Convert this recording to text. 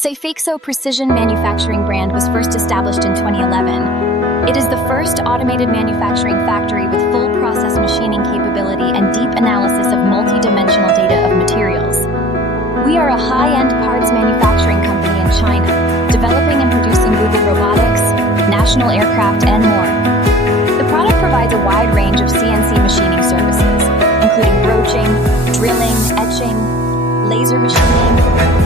Safexo Precision Manufacturing brand was first established in 2011. It is the first automated manufacturing factory with full process machining capability and deep analysis of multi-dimensional data of materials. We are a high-end parts manufacturing company in China, developing and producing Google robotics, national aircraft, and more. The product provides a wide range of CNC machining services, including broaching, drilling, etching, laser machining,